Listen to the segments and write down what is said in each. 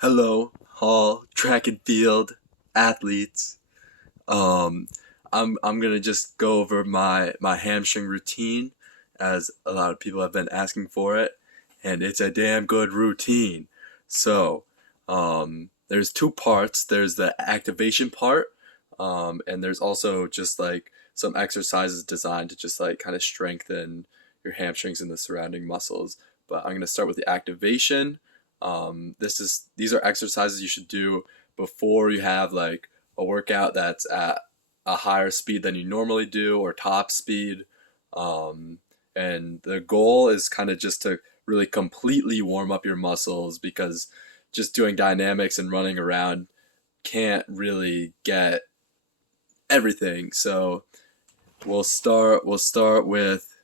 Hello, all track and field athletes. Um, I'm gonna just go over my hamstring routine, as a lot of people have been asking for it, and it's a damn good routine. So, there's two parts. There's the activation part, and there's also just like some exercises designed to just like kind of strengthen your hamstrings and the surrounding muscles. But I'm gonna start with the activation. These are exercises you should do before you have like a workout that's at a higher speed than you normally do or top speed. Um, and the goal is kind of just to really completely warm up your muscles because just doing dynamics and running around can't really get everything. So we'll start with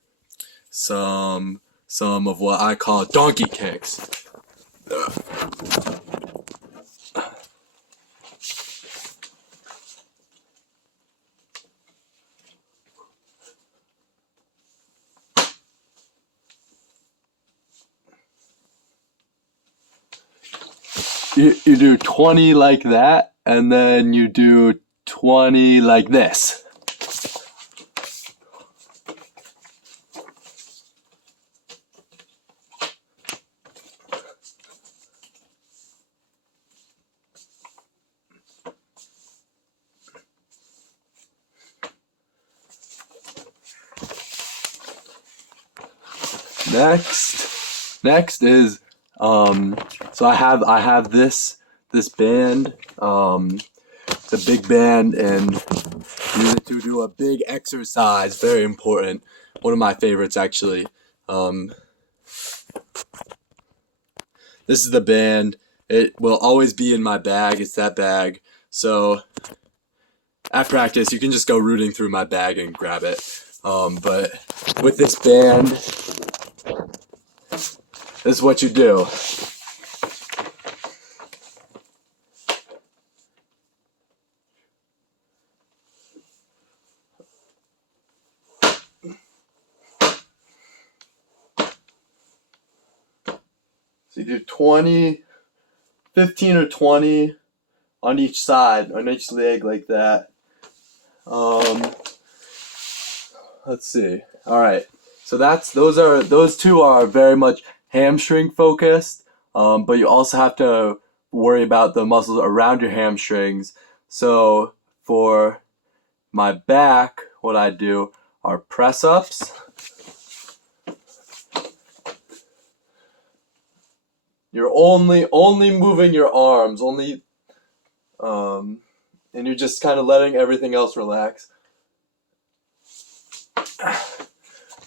some some of what I call donkey kicks. You do 20 like that, and then you do 20 like this. Next is so I have this band, the big band, and use it to do a big exercise. Very important. One of my favorites actually. Um, this is the band. It will always be in my bag. It's that bag. So at practice, you can just go rooting through my bag and grab it. But with this band, this is what you do. So you do 20, 15 or 20 on each side, on each leg like that. Um, let's see. All right. So those two are very much hamstring focused, but you also have to worry about the muscles around your hamstrings. So for my back, what I do are press ups. You're only moving your arms, um, and you're just kind of letting everything else relax.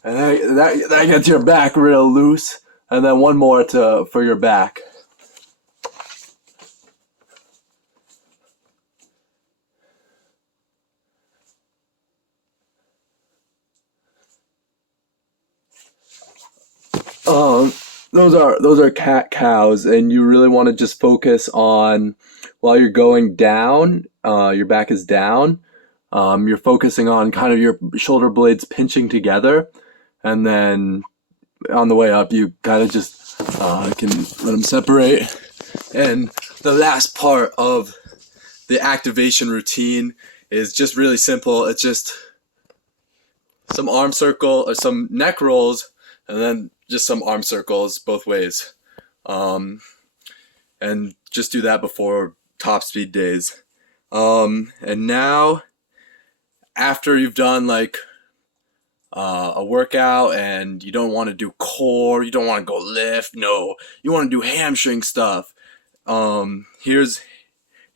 And that gets your back real loose. And then one more to for your back. Um, those are cat cows, and you really want to just focus on while you're going down. Your back is down. You're focusing on kind of your shoulder blades pinching together, and then on the way up, you kind of just can let them separate. And the last part of the activation routine is just really simple. It's just some arm circle or some neck rolls, and then just some arm circles both ways. Um, and just do that before top speed days. And now, after you've done like a workout and you don't want to do core, you don't want to go lift, no, you want to do hamstring stuff. Here's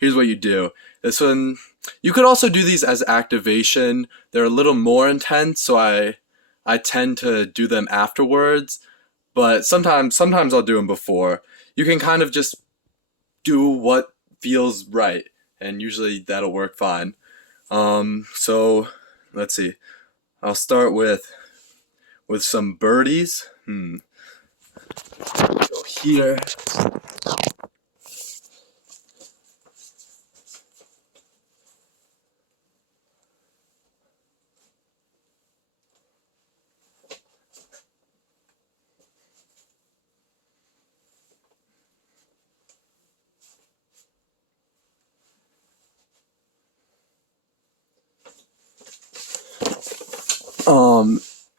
what you do. This one, you could also do these as activation. They're a little more intense, so I tend to do them afterwards. But sometimes I'll do them before. You can kind of just do what feels right, and usually that'll work fine. So let's see. I'll start with some birdies. Go here.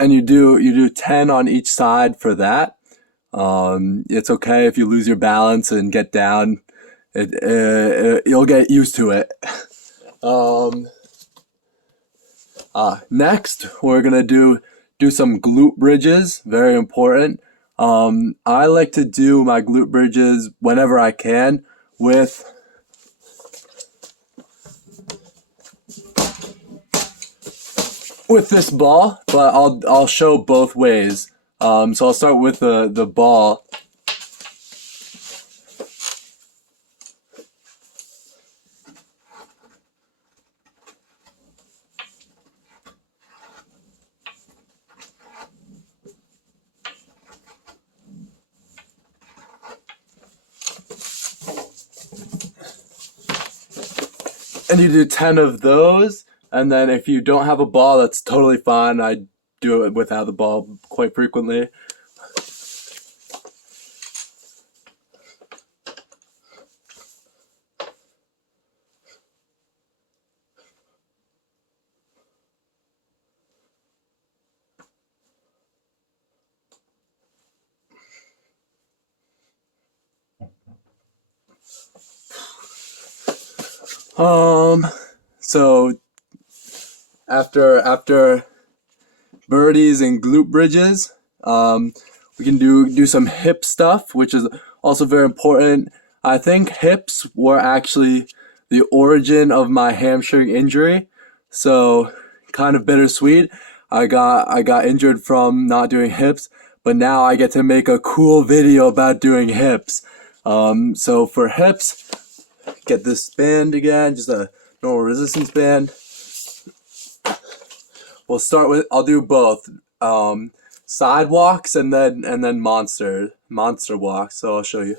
And you do 10 on each side for that. It's okay if you lose your balance and get down. You'll get used to it. Um, Next, we're gonna do some glute bridges. Very important. I like to do my glute bridges whenever I can with this ball, but I'll show both ways. So I'll start with the ball. And you do 10 of those, and then if you don't have a ball, that's totally fine. I do it without the ball quite frequently. So after birdies and glute bridges, we can do some hip stuff, which is also very important. I think hips were actually the origin of my hamstring injury, so kind of bittersweet. I got injured from not doing hips, but now I get to make a cool video about doing hips. So for hips, get this band again, just a normal resistance band. We'll start with, I'll do both sidewalks and then monster walks. So I'll show you.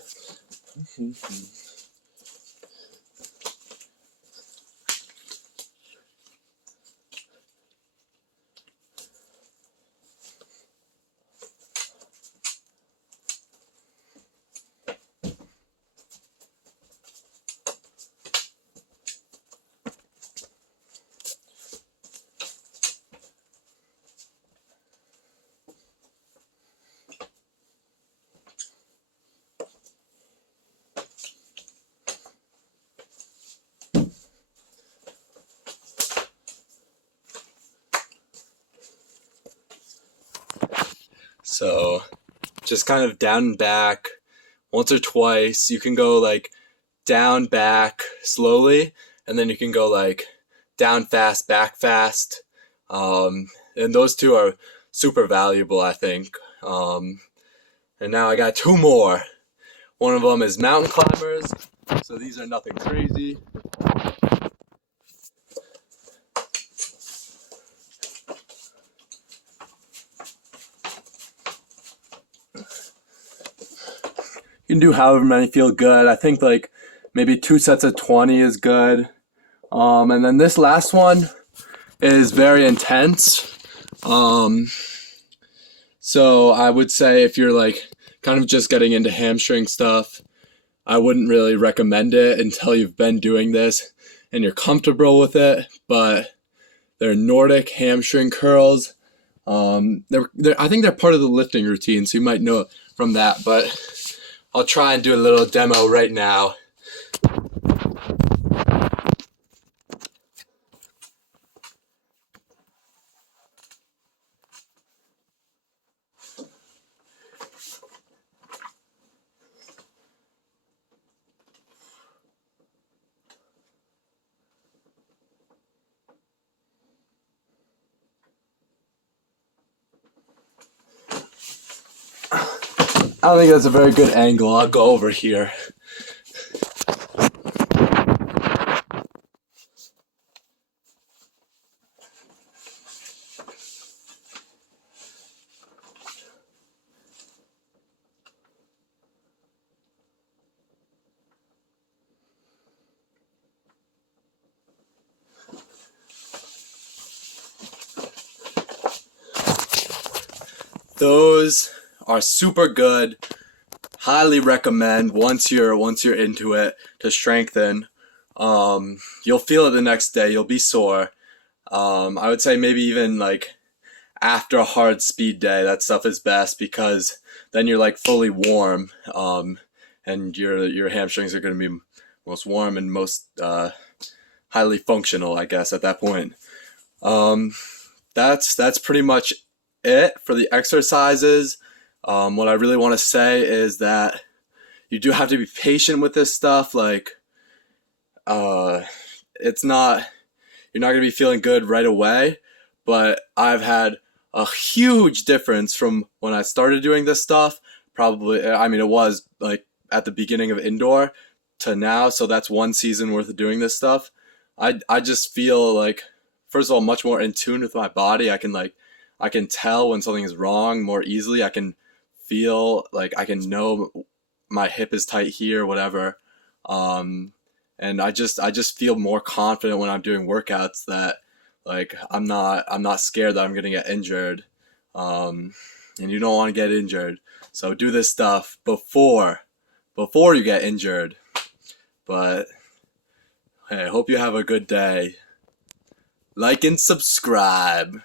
So just kind of down and back once or twice. You can go like down, back slowly, and then you can go like down fast, back fast. And those two are super valuable, I think. And now I got two more. One of them is mountain climbers. So these are nothing crazy. You can do however many feel good. I think like maybe 2 sets of 20 is good. And then this last one is very intense. So I would say if you're like kind of just getting into hamstring stuff, I wouldn't really recommend it until you've been doing this and you're comfortable with it. But they're Nordic hamstring curls. I think they're part of the lifting routine, so you might know it from that. But I'll try and do a little demo right now. I don't think that's a very good angle. I'll go over here. Those are super good. Highly recommend once you're into it to strengthen. You'll feel it the next day. You'll be sore. I would say maybe even like after a hard speed day, that stuff is best because then you're like fully warm, and your hamstrings are going to be most warm and most highly functional, I guess, at that point. Um, that's pretty much it for the exercises. What I really want to say is that you do have to be patient with this stuff. Like, it's not you're not gonna be feeling good right away, but I've had a huge difference from when I started doing this stuff. Probably, I mean, it was like at the beginning of indoor to now, so that's one season worth of doing this stuff. I just feel like, first of all, much more in tune with my body. I can tell when something is wrong more easily. I can feel like I can know my hip is tight here, whatever. Um, and I just feel more confident when I'm doing workouts that like I'm not scared that I'm gonna get injured. Um, and you don't want to get injured, so do this stuff before you get injured. But hey, I hope you have a good day. Like and subscribe.